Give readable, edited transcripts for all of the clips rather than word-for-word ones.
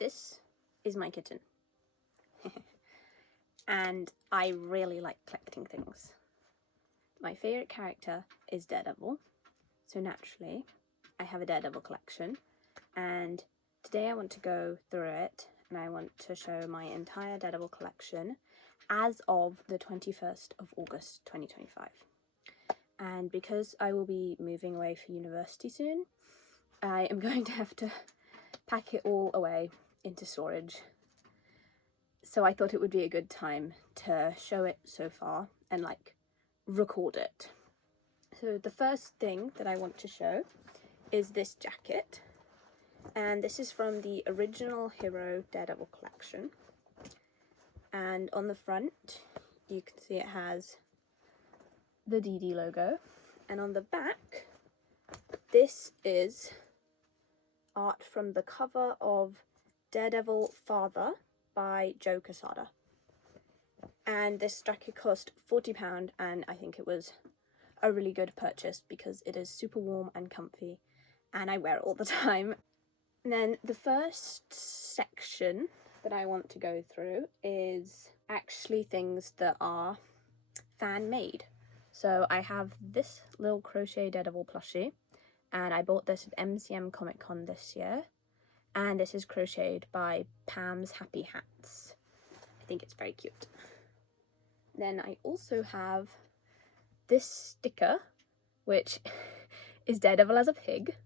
this is my kitten. And I really like collecting things. My favourite character is Daredevil, so naturally I have a Daredevil collection, and today I want to go through it and I want to show my entire Daredevil collection as of the 21st of August 2025. And because I will be moving away for university soon, I am going to have to pack it all away into storage. So I thought it would be a good time to show it so far and like record it. So the first thing that I want to show is this jacket, and this is from the original Hero Daredevil collection, and on the front you can see it has the DD logo, and on the back this is art from the cover of Daredevil Father by Joe Quesada. And this jacket cost £40, and I think it was a really good purchase because it is super warm and comfy and I wear it all the time. And then the first section that I want to go through is actually things that are fan made. So I have this little crochet Daredevil plushie, and I bought this at MCM Comic Con this year, and this is crocheted by Pam's Happy Hats. I think it's very cute. Then I also have this sticker, which is Daredevil as a pig,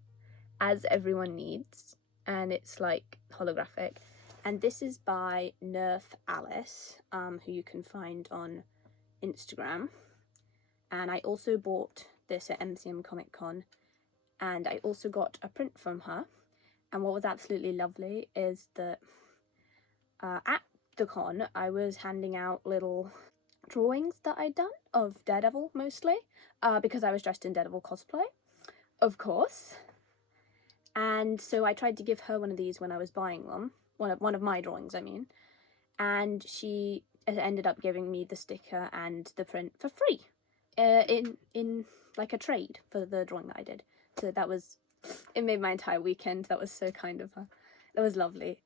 as everyone needs, and it's like holographic. And this is by Nerf Alice, who you can find on Instagram. And I also bought this at MCM Comic Con, and I also got a print from her. And what was absolutely lovely is that at the con I was handing out little drawings that I'd done of Daredevil mostly, because I was dressed in Daredevil cosplay, of course. And so I tried to give her one of these when I was buying them, one of my drawings I mean, and she ended up giving me the sticker and the print for free, in like a trade for the drawing that I did. So it made my entire weekend. That was so kind of her. That was lovely.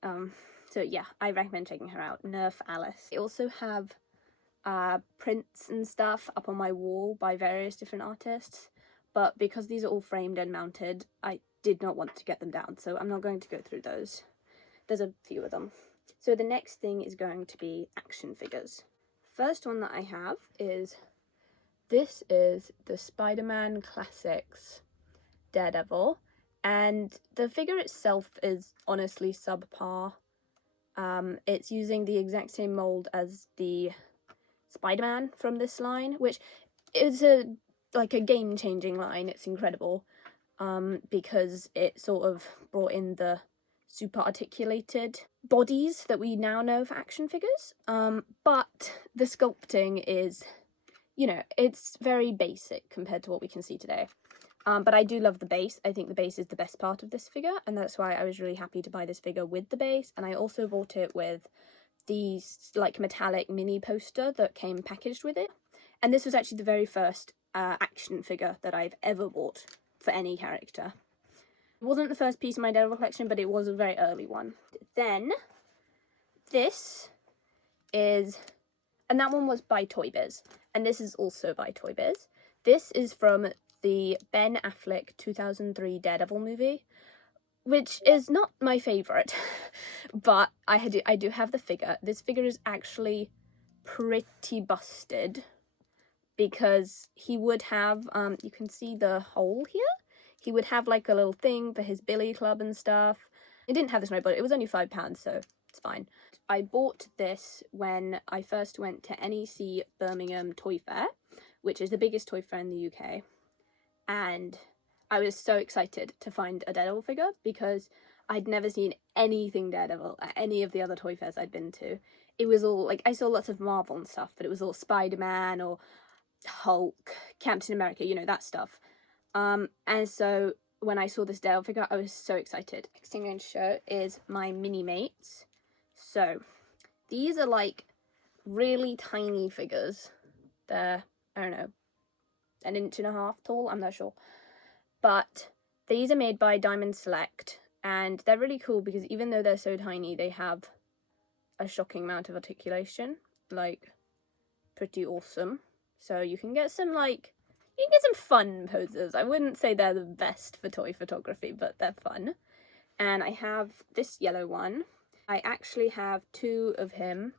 So yeah, I recommend checking her out, Nerf Alice. I also have prints and stuff up on my wall by various different artists, but because these are all framed and mounted, I did not want to get them down, so I'm not going to go through those. There's a few of them. So the next thing is going to be action figures. First one that I have is the Spider-Man Classics Daredevil, and the figure itself is honestly subpar. It's using the exact same mold as the Spider-Man from this line, which is a game-changing line. It's incredible, because it sort of brought in the super articulated bodies that we now know for action figures, but the sculpting is, it's very basic compared to what we can see today. But I do love the base. I think the base is the best part of this figure, and that's why I was really happy to buy this figure with the base. And I also bought it with the like metallic mini poster that came packaged with it. And this was actually the very first action figure that I've ever bought for any character. It wasn't the first piece in my Daredevil collection, but it was a very early one. Then this is, and that one was by Toy Biz, and this is also by Toy Biz. This is from the Ben Affleck 2003 Daredevil movie, which is not my favourite, but I do have the figure. This figure is actually pretty busted, because he would have, you can see the hole here, he would have like a little thing for his billy club and stuff. It didn't have this when I bought it. It was only £5, so it's fine. I bought this when I first went to NEC Birmingham Toy Fair, which is the biggest toy fair in the UK. And I was so excited to find a Daredevil figure because I'd never seen anything Daredevil at any of the other toy fairs I'd been to. It was all, like, I saw lots of Marvel and stuff, but it was all Spider-Man or Hulk, Captain America, that stuff. And so when I saw this Daredevil figure, I was so excited. Next thing I'm going to show is my mini mates. So these are like really tiny figures. They're, I don't know, 1.5 inches tall, I'm not sure. But these are made by Diamond Select, And they're really cool because even though they're so tiny, they have a shocking amount of articulation, like pretty awesome. So you can get some fun poses. I wouldn't say they're the best for toy photography, but they're fun. And I have this yellow one. I actually have two of him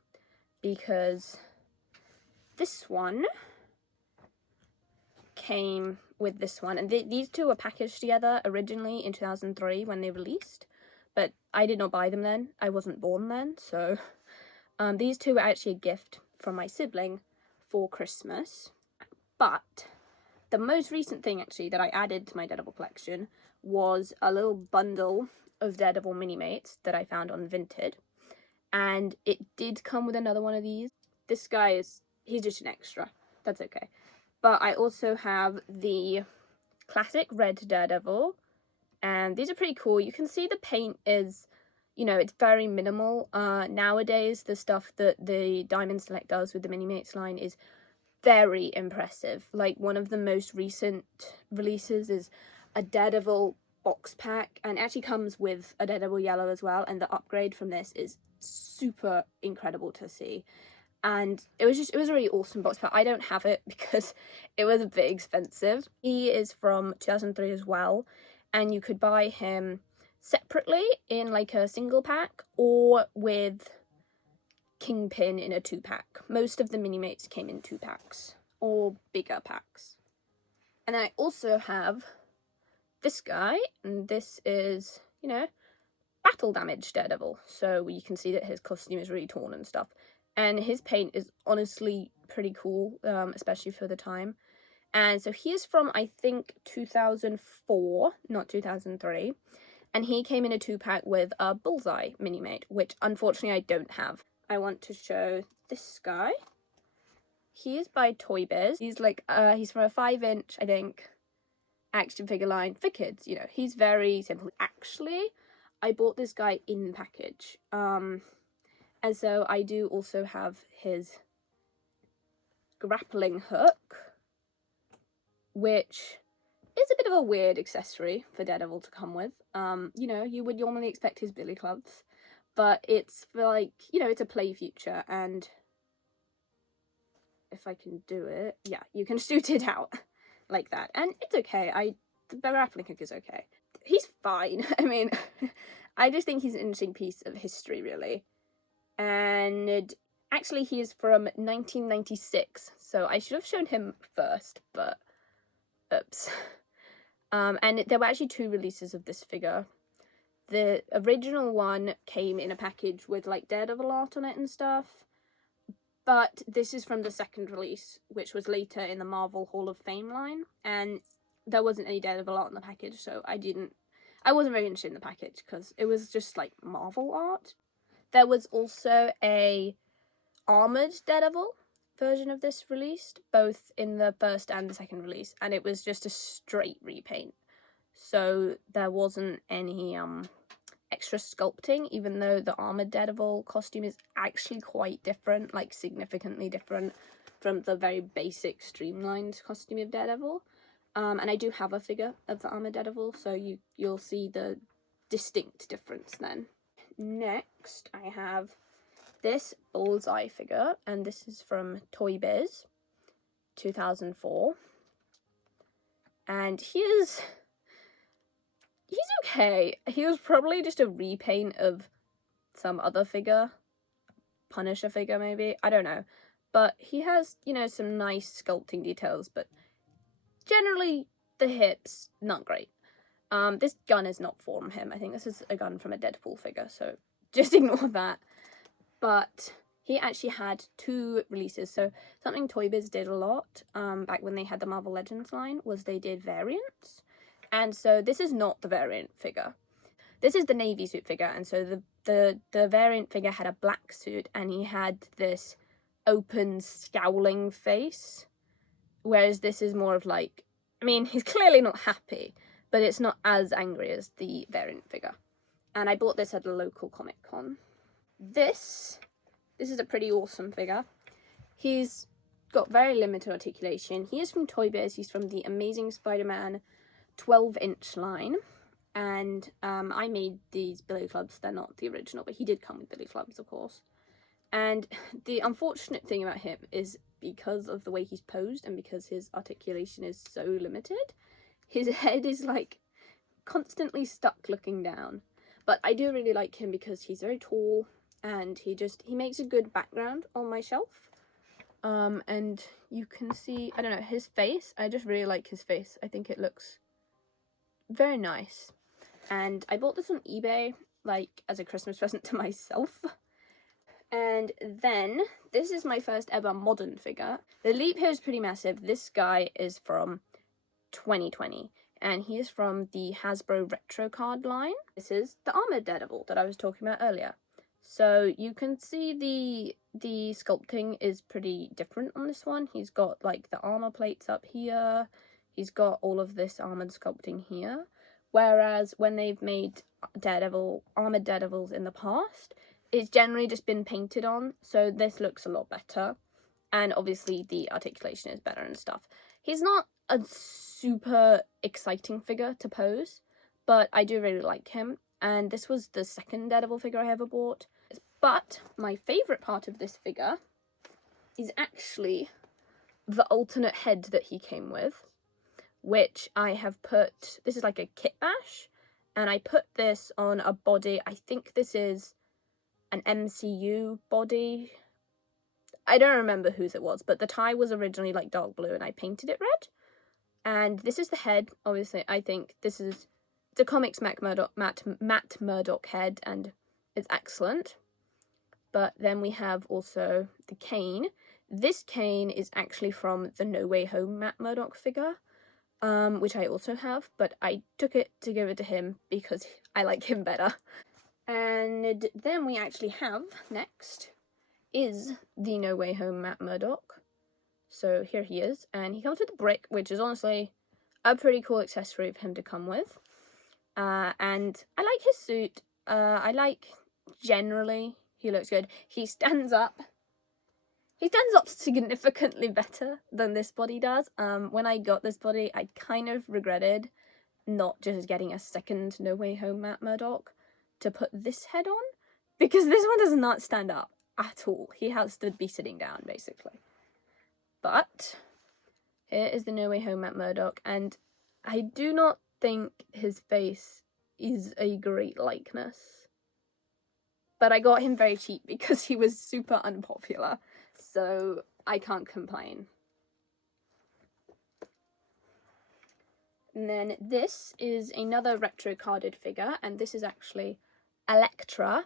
because this one came with this one, and these two were packaged together originally in 2003 when they released, but I did not buy them then. I wasn't born then, so these two were actually a gift from my sibling for Christmas. But the most recent thing actually that I added to my Daredevil collection was a little bundle of Daredevil mini-mates that I found on Vinted, and it did come with another one of these. This guy he's just an extra. That's okay. But I also have the classic red Daredevil, and these are pretty cool. You can see the paint is, it's very minimal. Nowadays, the stuff that the Diamond Select does with the Mini-Mates line is very impressive. Like, one of the most recent releases is a Daredevil box pack, and it actually comes with a Daredevil yellow as well, and the upgrade from this is super incredible to see. And it was a really awesome box pack. I don't have it because it was a bit expensive. He is from 2003 as well, and you could buy him separately in like a single pack or with Kingpin in a 2-pack. Most of the Mini-Mates came in 2-packs or bigger packs. And then I also have this guy, and this is, battle damage Daredevil. So you can see that his costume is really torn and stuff. And his paint is honestly pretty cool, especially for the time. And so he is from, I think, 2004, not 2003. And he came in a 2-pack with a Bullseye Mini-Mate, which unfortunately I don't have. I want to show this guy. He is by Toy Biz. He's he's from a 5-inch, I think, action figure line for kids. He's very simple. Actually, I bought this guy in package. And so I do also have his grappling hook, which is a bit of a weird accessory for Daredevil to come with. You would normally expect his billy clubs, but it's for it's a play feature, and if I can do it, yeah, you can shoot it out like that, and it's okay. The grappling hook is okay. He's fine. I mean, I just think he's an interesting piece of history, really. And actually he is from 1996, so I should have shown him first, but oops. And there were actually 2 releases of this figure. The original one came in a package with like Daredevil art on it and stuff, but this is from the second release, which was later in the Marvel Hall of Fame line, and there wasn't any Daredevil art in the package, so I wasn't very interested in the package because it was just like Marvel art. There was also a armoured Daredevil version of this released, both in the first and the second release, and it was just a straight repaint. So there wasn't any extra sculpting, even though the armoured Daredevil costume is actually quite different, like significantly different from the very basic streamlined costume of Daredevil. And I do have a figure of the armoured Daredevil, so you'll see the distinct difference then. Next, I have this Bullseye figure, and this is from Toy Biz, 2004. And he's okay. He was probably just a repaint of some other figure, Punisher figure maybe, I don't know. But he has, some nice sculpting details, but generally the hips, not great. This gun is not from him. I think this is a gun from a Deadpool figure, so just ignore that. But he actually had 2 releases. So something Toy Biz did a lot back when they had the Marvel Legends line was they did variants. And so this is not the variant figure. This is the navy suit figure, and so the variant figure had a black suit, and he had this open, scowling face. Whereas this is more of he's clearly not happy, but it's not as angry as the variant figure. And I bought this at a local Comic Con. This is a pretty awesome figure. He's got very limited articulation. He is from Toy Biz. He's from the Amazing Spider-Man 12-inch line. and I made these billy clubs. They're not the original, but he did come with billy clubs, of course. And the unfortunate thing about him is, because of the way he's posed and because his articulation is so limited, his head is like constantly stuck looking down. But I do really like him because he's very tall and he makes a good background on my shelf. And you can see, I don't know, his face. I just really like his face. I think it looks very nice. And I bought this on eBay, like, as a Christmas present to myself. And then, this is my first ever modern figure. The leap here is pretty massive. This guy is from 2020, and he is from the Hasbro Retro card line. This is the armored Daredevil that I was talking about earlier. So you can see the sculpting is pretty different on this one. He's got like the armor plates up here. He's got all of this armored sculpting here. Whereas when they've made armored Daredevils in the past, it's generally just been painted on, so this looks a lot better. And obviously the articulation is better and stuff. He's not a super exciting figure to pose, but I do really like him. And this was the second Daredevil figure I ever bought. But my favourite part of this figure is actually the alternate head that he came with, which I have put, this is like a kit bash, and I put this on a body. I think this is an MCU body. I don't remember whose it was, but the tie was originally like dark blue and I painted it red. And this is the head. Obviously, I think it's a comics Matt Murdock head, and it's excellent. But then we have also the cane. This cane is actually from the No Way Home Matt Murdock figure, which I also have, but I took it to give it to him because I like him better. And then we actually have, next, is the No Way Home Matt Murdock. So here he is, and he comes with a brick, which is honestly a pretty cool accessory for him to come with. And I like his suit. I like, generally, he looks good. He stands up significantly better than this body does. When I got this body, I kind of regretted not just getting a second No Way Home Matt Murdock to put this head on, because this one does not stand up at all. He has to be sitting down, basically. But here is the No Way Home Matt Murdock, and I do not think his face is a great likeness. But I got him very cheap because he was super unpopular, so I can't complain. And then this is another retro carded figure, and this is actually Elektra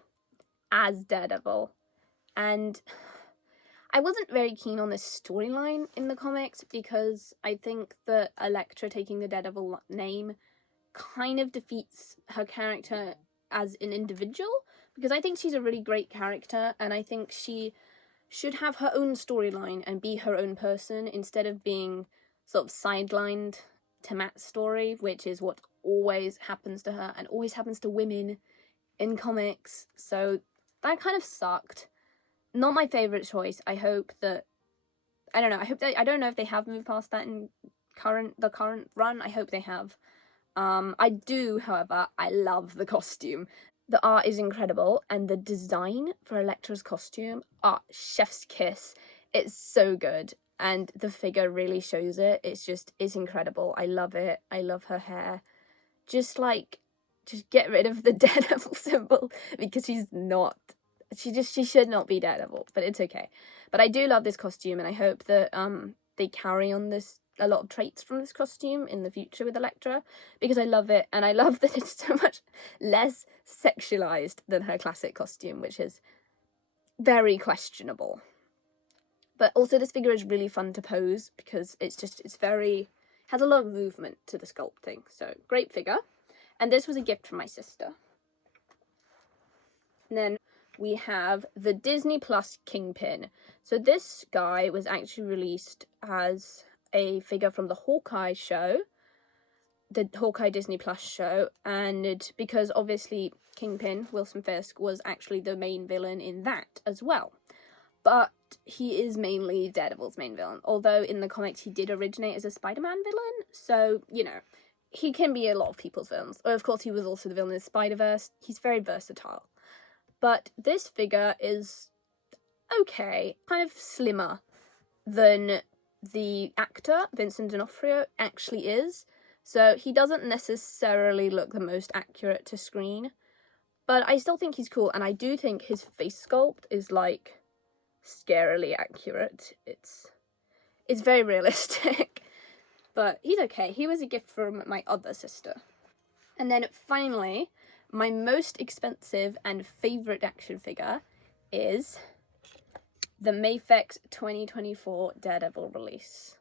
as Daredevil. And I wasn't very keen on this storyline in the comics because I think that Elektra taking the Daredevil name kind of defeats her character as an individual, because I think she's a really great character and I think she should have her own storyline and be her own person instead of being sort of sidelined to Matt's story, which is what always happens to her and always happens to women in comics. So that kind of sucked. Not my favourite choice. I hope that, I don't know if they have moved past that in the current run. I hope they have. I do, however, I love the costume. The art is incredible, and the design for Elektra's costume, chef's kiss. It's so good, and the figure really shows it. It's incredible. I love it. I love her hair. Just get rid of the Daredevil symbol, because she should not be Daredevil, but it's okay. But I do love this costume, and I hope that they carry on a lot of traits from this costume in the future with Elektra, because I love it, and I love that it's so much less sexualized than her classic costume, which is very questionable. But also this figure is really fun to pose because has a lot of movement to the sculpting. So great figure. And this was a gift from my sister. And then we have the Disney Plus Kingpin. So this guy was actually released as a figure from the Hawkeye show, the Hawkeye Disney Plus show, and because obviously Kingpin, Wilson Fisk, was actually the main villain in that as well. But he is mainly Daredevil's main villain, although in the comics he did originate as a Spider-Man villain, so, he can be a lot of people's villains. Of course, he was also the villain in Spider-Verse. He's very versatile. But this figure is okay, kind of slimmer than the actor, Vincent D'Onofrio, actually is. So he doesn't necessarily look the most accurate to screen. But I still think he's cool, and I do think his face sculpt is, like, scarily accurate. It's very realistic. But he's okay. He was a gift from my other sister. And then finally, my most expensive and favourite action figure is the Mafex 2024 Daredevil release.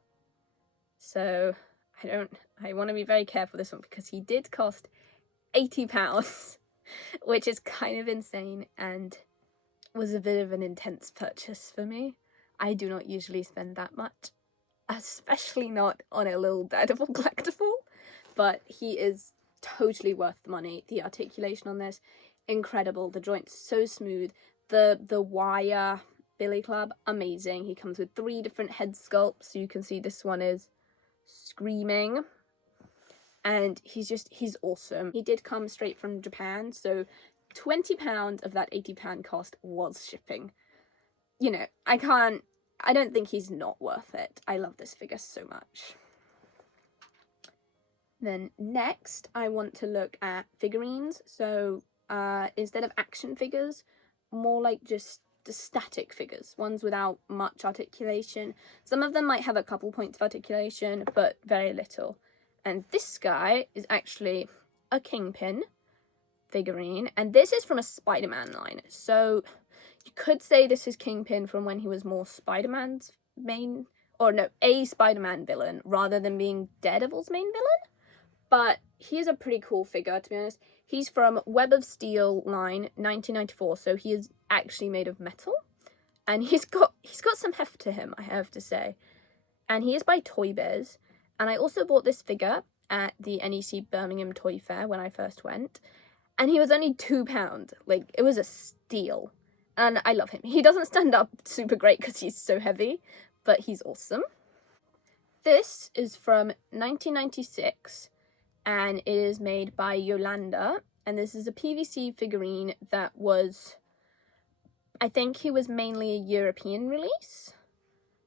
So I want to be very careful with this one because he did cost £80, which is kind of insane and was a bit of an intense purchase for me. I do not usually spend that much, especially not on a little Daredevil collectible, but he is totally worth the money. The articulation on this, incredible. The joint's so smooth. The wire billy club, amazing. He comes with 3 different head sculpts, so you can see this one is screaming. And he's awesome. He did come straight from Japan, so £20 of that £80 cost was shipping. You know, I don't think he's not worth it. I love this figure so much. Then next, I want to look at figurines. So instead of action figures, more like just the static figures, ones without much articulation. Some of them might have a couple points of articulation, but very little. And this guy is actually a Kingpin figurine, and this is from a Spider-Man line. So you could say this is Kingpin from when he was more Spider-Man's main, or no, a Spider-Man villain, rather than being Daredevil's main villain. But he's a pretty cool figure, to be honest. He's from Web of Steel line, 1994, so he is actually made of metal. And he's got some heft to him, I have to say. And he is by Toy Biz. And I also bought this figure at the NEC Birmingham Toy Fair when I first went. And he was only £2. Like, it was a steal. And I love him. He doesn't stand up super great because he's so heavy, but he's awesome. This is from 1996. And it is made by Yolanda, and this is a PVC figurine that was, I think it was mainly a European release,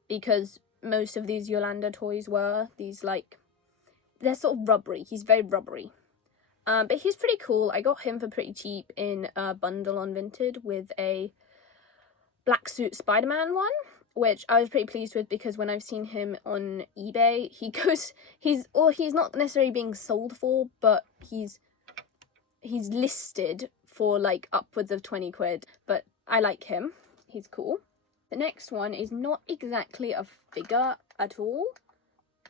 because most of these Yolanda toys were these, like, they're sort of rubbery. He's very rubbery. But he's pretty cool. I got him for pretty cheap in a bundle on Vinted with a black suit Spider-Man one, which I was pretty pleased with because when I've seen him on eBay, he's not necessarily being sold for, but he's listed for like upwards of 20 quid, but I like him. He's cool. The next one is not exactly a figure at all,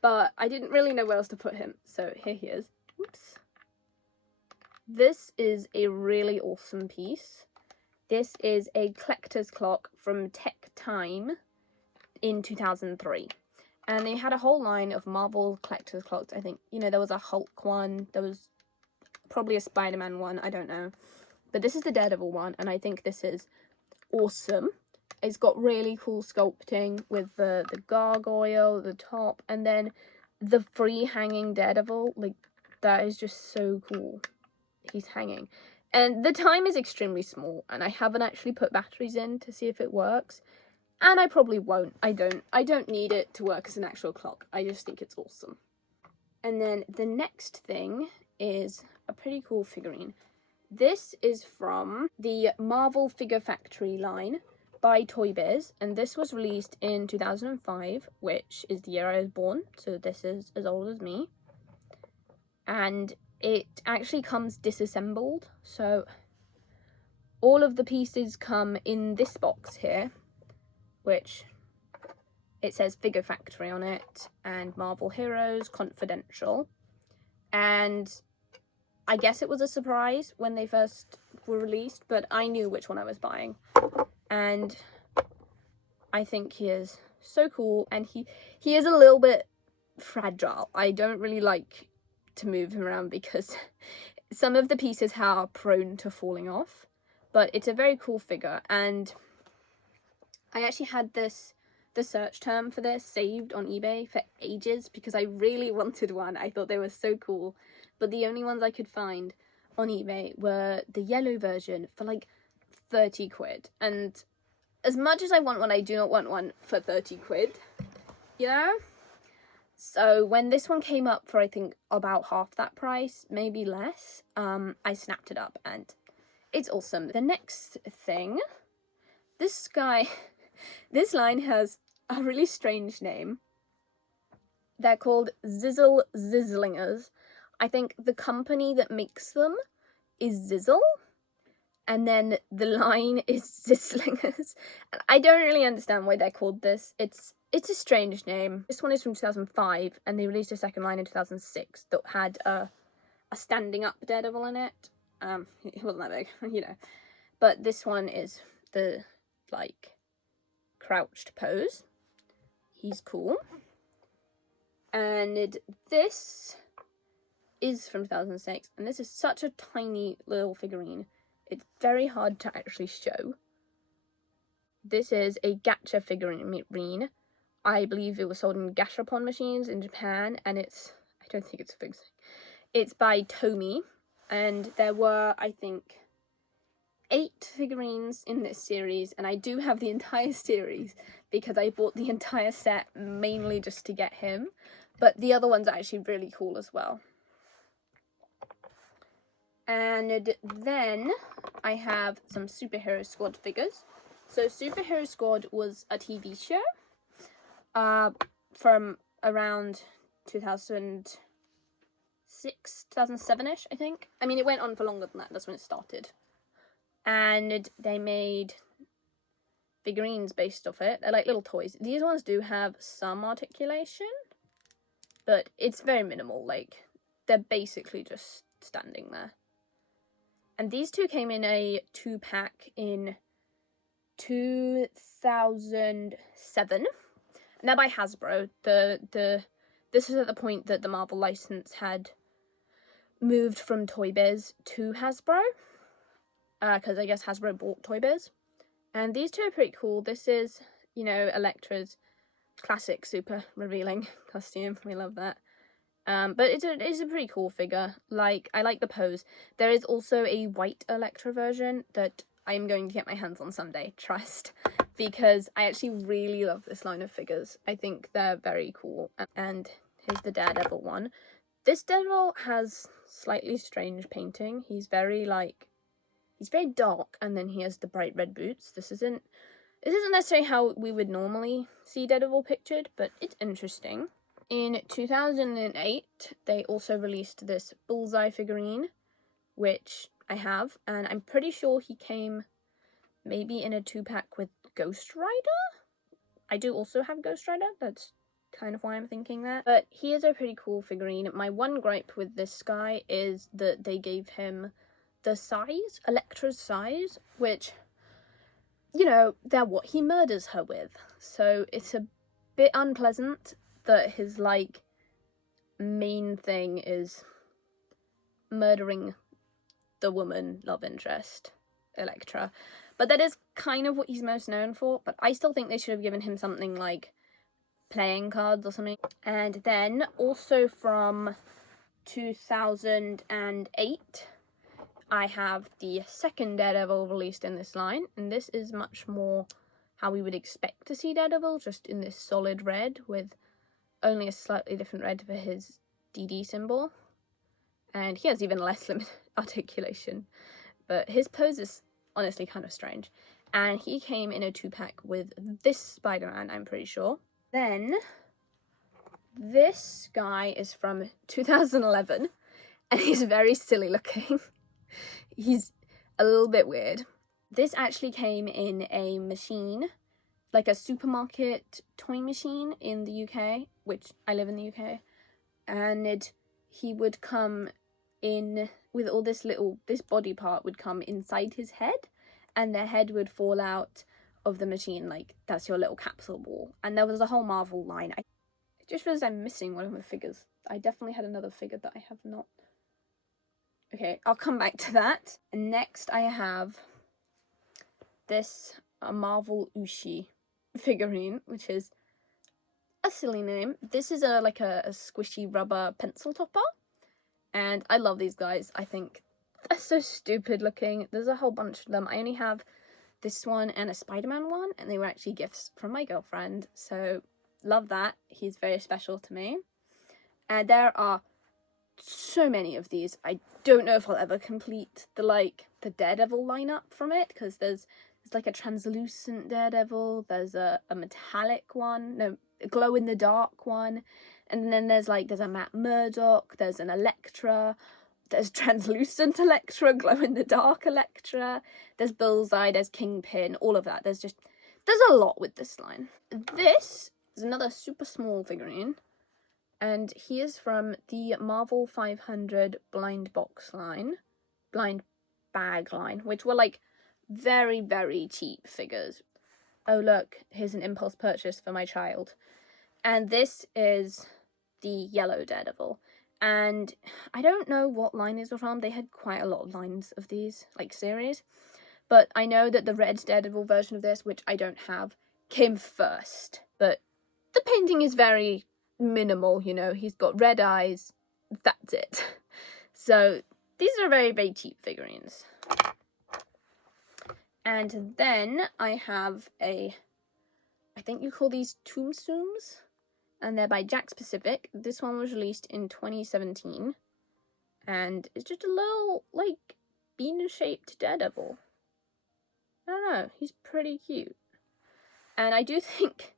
but I didn't really know where else to put him, so here he is. Oops. This is a really awesome piece. This is a collector's clock from Tech Time in 2003, and they had a whole line of Marvel collector's clocks. I think, you know, there was a Hulk one, there was probably a Spider-Man one, I don't know, but this is the Daredevil one, and I think this is awesome. It's got really cool sculpting with the gargoyle, the top, and then the free hanging Daredevil. Like, that is just so cool. He's hanging, and the time is extremely small, and I haven't actually put batteries in to see if it works. And I probably won't. I don't need it to work as an actual clock. I just think it's awesome. And then the next thing is a pretty cool figurine. This is from the Marvel Figure Factory line by Toy Biz, and this was released in 2005, which is the year I was born, so this is as old as me. And it actually comes disassembled, so all of the pieces come in this box here, which it says Figure Factory on it, and Marvel Heroes Confidential. And I guess it was a surprise when they first were released, but I knew which one I was buying. And I think he is so cool, and he is a little bit fragile. I don't really like to move him around because some of the pieces are prone to falling off, but it's a very cool figure. And I actually had this the search term for this saved on eBay for ages because I really wanted one. I thought they were so cool, but the only ones I could find on eBay were the yellow version for like 30 quid. And as much as I want one, I do not want one for 30 quid, you know? So when this one came up for, I think, about half that price, maybe less, I snapped it up and it's awesome. The next thing, this guy, this line has a really strange name. They're called Zizzle Zizzlingers. I think the company that makes them is Zizzle, and then the line is Zizzlingers. And I don't really understand why they're called this. It's a strange name. This one is from 2005, and they released a second line in 2006 that had a standing up Daredevil in it. He wasn't that big, you know. But this one is the, like, crouched pose. He's cool. And this is from 2006, and this is such a tiny little figurine. It's very hard to actually show. This is a gacha figurine. I believe it was sold in gashapon machines in Japan, and it's, I don't think it's a big thing. It's by Tomy, and there were, I think, 8 figurines in this series, and I do have the entire series because I bought the entire set mainly just to get him, but the other ones are actually really cool as well. And then I have some Superhero Squad figures. So Superhero Squad was a TV show from around 2006, 2007-ish, I think. I mean, it went on for longer than that. That's when it started. And they made figurines based off it. They're like little toys. These ones do have some articulation, but it's very minimal. Like, they're basically just standing there. And these two came in a 2-pack in 2007. And they're by Hasbro. This was at the point that the Marvel license had moved from Toy Biz to Hasbro. Because I guess Hasbro bought Toy Biz. And these two are pretty cool. This is, you know, Elektra's classic super revealing costume. We love that. But it's a pretty cool figure. Like, I like the pose. There is also a white Elektra version that I'm going to get my hands on someday, trust. Because I actually really love this line of figures. I think they're very cool. And here's the Daredevil one. This Daredevil has slightly strange painting. He's very dark, and then he has the bright red boots. This isn't necessarily how we would normally see Daredevil pictured, but it's interesting. In 2008, they also released this Bullseye figurine, which I have, and I'm pretty sure he came maybe in a 2-pack with Ghost Rider? I do also have Ghost Rider, that's kind of why I'm thinking that. But he is a pretty cool figurine. My one gripe with this guy is that they gave him the size, Elektra's size, which, you know, they're what he murders her with. So it's a bit unpleasant that his, like, main thing is murdering the woman love interest, Elektra. But that is kind of what he's most known for, but I still think they should have given him something like playing cards or something. And then, also from 2008, I have the second Daredevil released in this line, and this is much more how we would expect to see Daredevil, just in this solid red with only a slightly different red for his DD symbol. And he has even less limited articulation, but his pose is honestly kind of strange. And he came in a 2-pack with this Spider-Man, I'm pretty sure. Then, this guy is from 2011, and he's very silly looking. He's a little bit weird. This actually came in a machine, like a supermarket toy machine in the UK, which I live in the UK, and he would come in with all this body part would come inside his head, and the head would fall out of the machine, like that's your little capsule ball. And there was a whole Marvel line. I just realized I'm missing one of my figures. I definitely had another figure that I have not. Okay, I'll come back to that. And next I have this Marvel Ushi figurine, which is a silly name. This is a squishy rubber pencil topper, and I love these guys. I think they're so stupid looking. There's a whole bunch of them. I only have this one and a Spider-Man one, and they were actually gifts from my girlfriend, so love that. He's very special to me. And there are so many of these. I don't know if I'll ever complete the Daredevil lineup from it, because there's like a translucent Daredevil, there's a metallic one, no, a glow in the dark one, and then there's a Matt Murdock, there's an Elektra, there's translucent Elektra, glow in the dark Elektra, there's Bullseye, there's Kingpin, all of that. There's a lot with this line. This is another super small figurine, and he is from the Marvel 500 blind bag line, which were very, very cheap figures. Oh look, here's an impulse purchase for my child. And this is the yellow Daredevil. And I don't know what line these were from. They had quite a lot of lines of these, series. But I know that the red Daredevil version of this, which I don't have, came first. But the painting is very minimal, he's got red eyes, that's it. So these are very, very cheap figurines. And then I have I think you call these tombstones, and they're by Jack Pacific. This one was released in 2017, and it's just a little, bean-shaped Daredevil. I don't know, he's pretty cute. And I do think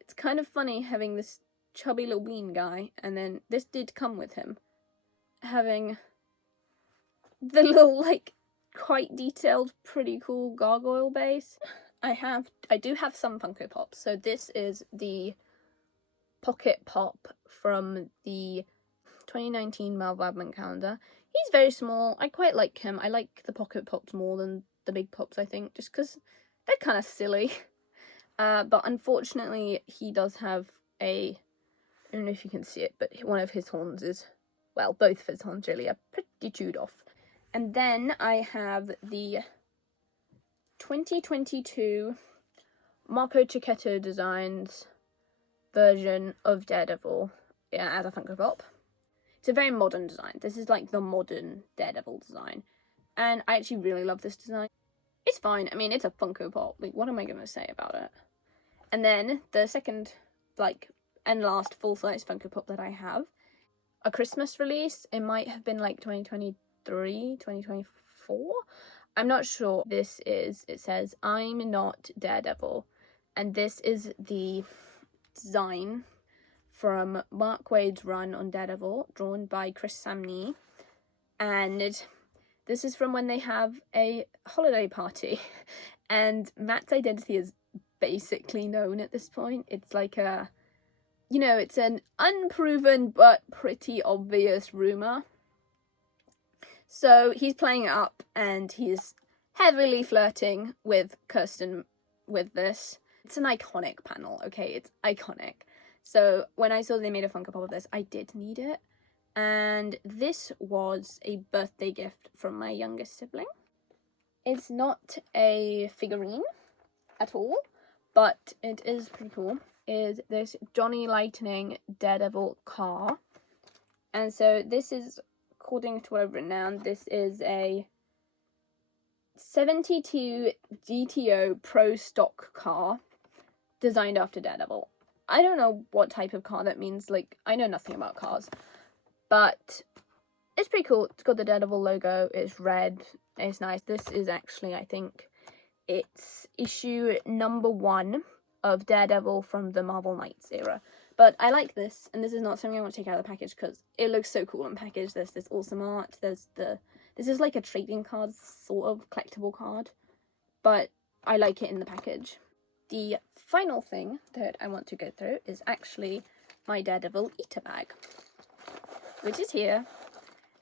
it's kind of funny having this chubby little bean guy, and then this did come with him, having the little, quite detailed, pretty cool gargoyle base. I do have some Funko Pops. So this is the Pocket Pop from the 2019 Marvel Advent Calendar. He's very small. I quite like him. I like the Pocket Pops more than the big Pops, I think, just because they're kind of silly. But unfortunately, he does have I don't know if you can see it, but one of his horns is, well, both of his horns really are pretty chewed off. And then I have the 2022 Marco Cicchetto Designs version of Daredevil as a Funko Pop. It's a very modern design. This is the modern Daredevil design. And I actually really love this design. It's fine. I mean, it's a Funko Pop. What am I going to say about it? And then the second, and last full-size Funko Pop that I have, a Christmas release. It might have been 2023, 2024. I'm not sure. It says, "I'm not Daredevil." And this is the design from Mark Waid's run on Daredevil, drawn by Chris Samnee. And this is from when they have a holiday party. And Matt's identity is basically known at this point. It's it's an unproven but pretty obvious rumor. So he's playing it up, and he's heavily flirting with Kirsten with this. It's an iconic panel, okay? It's iconic. So when I saw they made a Funko Pop of this, I did need it. And this was a birthday gift from my youngest sibling. It's not a figurine at all, but it is pretty cool. Is this Johnny Lightning Daredevil car. And so this is, according to what I've written down, this is a 72 GTO Pro Stock car designed after Daredevil. I don't know what type of car that means. I know nothing about cars. But it's pretty cool. It's got the Daredevil logo. It's red. It's nice. This is actually, I think, it's issue number 1 of Daredevil from the Marvel Knights era. But I like this, and this is not something I want to take out of the package because it looks so cool in package. There's this awesome art. This is a trading card, sort of collectible card, but I like it in the package. The final thing that I want to go through is actually my Daredevil eater bag, which is here.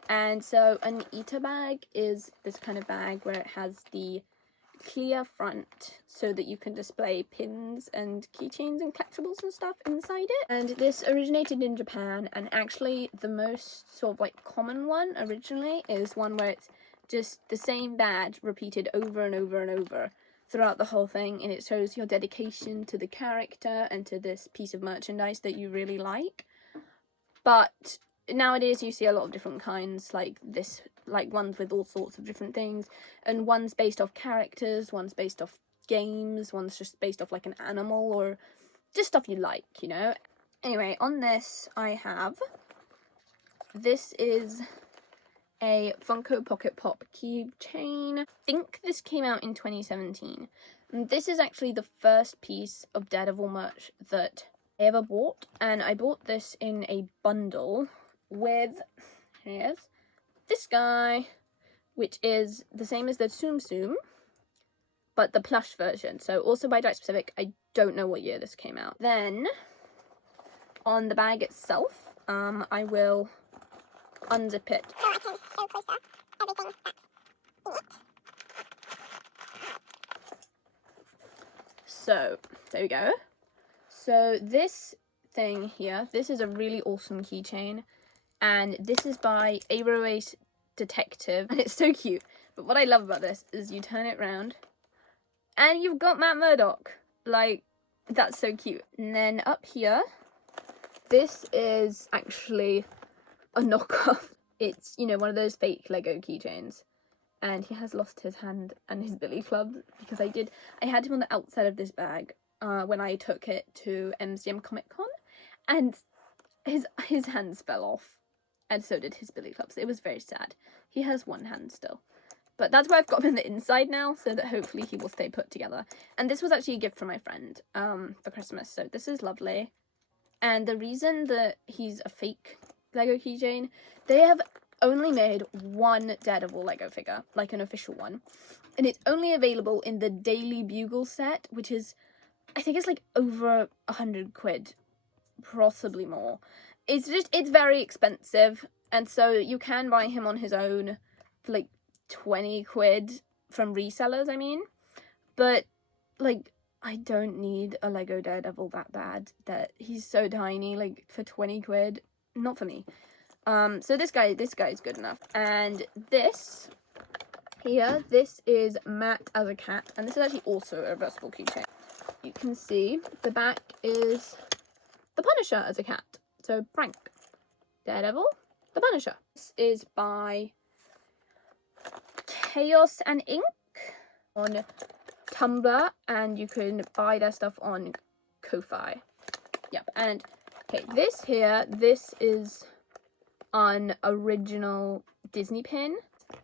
And so an eater bag is this kind of bag where it has the clear front so that you can display pins and keychains and collectibles and stuff inside it. And this originated in Japan, and actually the most sort of common one originally is one where it's just the same badge repeated over and over and over. throughout the whole thing, and it shows your dedication to the character and to this piece of merchandise that you really like. But nowadays you see a lot of different kinds, like this, like ones with all sorts of different things, and one's based off characters, one's based off games, one's just based off like an animal or just stuff you like, you know. Anyway, on this I have, this is a Funko Pocket Pop keychain. I think this came out in 2017. And this is actually the first piece of Daredevil merch that I ever bought, and I bought this in a bundle with, here's this guy, which is the same as the Tsum Tsum, but the plush version. So also by Dice Pacific. I don't know what year this came out. Then on the bag itself, I will unzip it so I can show closer everything that's in it. So there we go. So this thing here, this is a really awesome keychain, and this is by Ace Detective, and it's so cute. But what I love about this is you turn it around and you've got Matt Murdock. Like, that's so cute. And then up here, this is actually a knockoff. It's, you know, one of those fake Lego keychains, and he has lost his hand and his billy club, because I had him on the outside of this bag when I took it to MCM Comic Con, and his hands fell off, and so did his billy clubs. It was very sad. He has one hand still, but that's why I've got him on the inside now, so that hopefully he will stay put together. And this was actually a gift from my friend for Christmas, so this is lovely. And the reason that he's a fake Lego keychain, they have only made one Daredevil Lego figure, like an official one, and it's only available in the Daily Bugle set, which is, I think it's like over 100 quid, possibly more. It's very expensive, and so you can buy him on his own for like 20 quid from resellers, I mean, but like, I don't need a Lego Daredevil that bad, that he's so tiny, like for 20 quid, not for me. So this guy is good enough. And this here, this is Matt as a cat, and this is actually also a reversible keychain. You can see the back is the Punisher as a cat. So Frank, Daredevil, the Punisher. This is by Chaos and Ink on Tumblr, and you can buy their stuff on Ko-Fi. Yep, and okay, this here, this is an original Disney pin.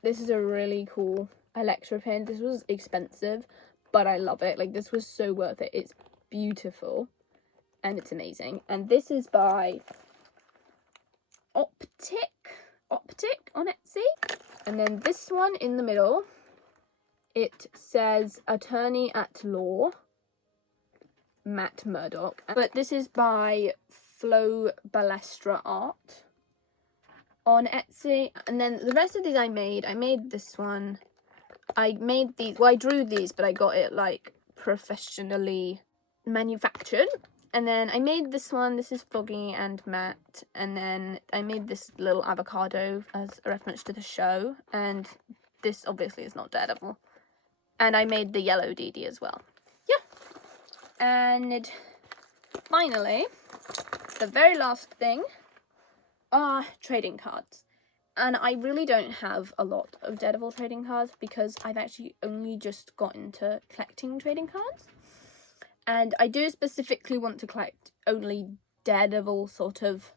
This is a really cool Electra pin. This was expensive, but I love it. Like, this was so worth it. It's beautiful and it's amazing. And this is by Optic on Etsy. And then this one in the middle, it says Attorney at Law, Matt Murdock. But this is by Flo Balestra Art on Etsy. And then the rest of these I made this one. I made these, well, I drew these, but I got it like professionally manufactured. And then I made this one. This is Foggy and Matt. And then I made this little avocado as a reference to the show. And this obviously is not Daredevil. And I made the yellow Dee Dee as well. Yeah. And finally, the very last thing are trading cards. And I really don't have a lot of Daredevil trading cards, because I've actually only just got into collecting trading cards. And I do specifically want to collect only Daredevil sort of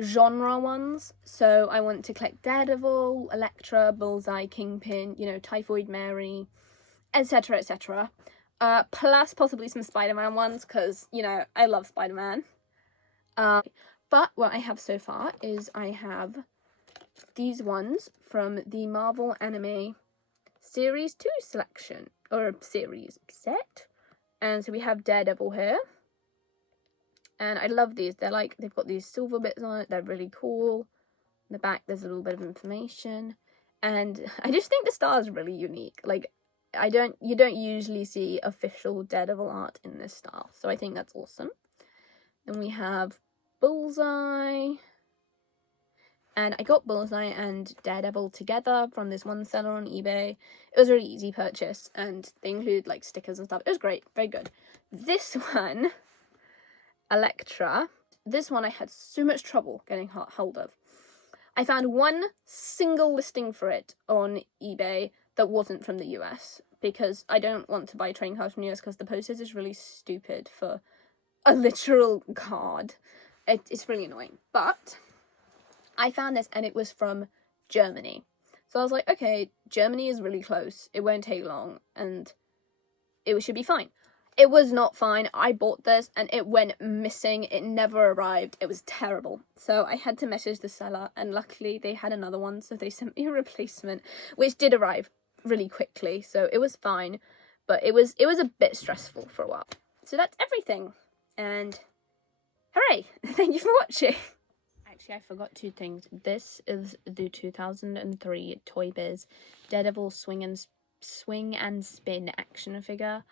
genre ones. So I want to collect Daredevil, Elektra, Bullseye, Kingpin, you know, Typhoid Mary, etc, etc. Plus possibly some Spider-Man ones, because, you know, I love Spider-Man. But what I have so far is I have these ones from the Marvel Anime Series 2 selection, or series set. And so we have Daredevil here. And I love these. They're like, they've got these silver bits on it. They're really cool. In the back, there's a little bit of information. And I just think the style is really unique. Like, you don't usually see official Daredevil art in this style. So I think that's awesome. Then we have Bullseye. And I got Bullseye and Daredevil together from this one seller on eBay. It was a really easy purchase, and they include like stickers and stuff. It was great, very good. This one, Elektra, this one I had so much trouble getting hold of. I found one single listing for it on eBay that wasn't from the US, because I don't want to buy trading cards from the US because the postage is really stupid for a literal card. It's really annoying. But I found this and it was from Germany. So I was like, okay, Germany is really close. It won't take long and it should be fine. It was not fine. I bought this and it went missing. It never arrived. It was terrible. So I had to message the seller and luckily they had another one. So they sent me a replacement, which did arrive really quickly. So it was fine, but it was a bit stressful for a while. So that's everything. And hooray! Thank you for watching. Actually, I forgot two things. This is the 2003 Toy Biz Daredevil Swing and Spin action figure.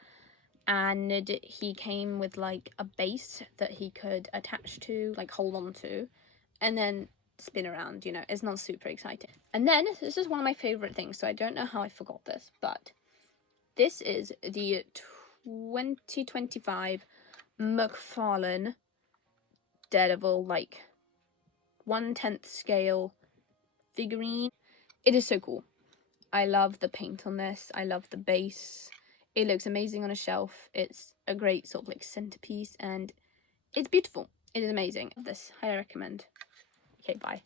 And he came with like a base that he could attach to, like hold on to, and then spin around, you know. It's not super exciting. And then this is one of my favorite things, so I don't know how I forgot this, but this is the 2025 McFarlane Daredevil, like 1/10 scale figurine. It is so cool. I love the paint on this. I love the base. It looks amazing on a shelf. It's a great sort of like centerpiece and it's beautiful. It is amazing. This, highly recommend. Okay, bye.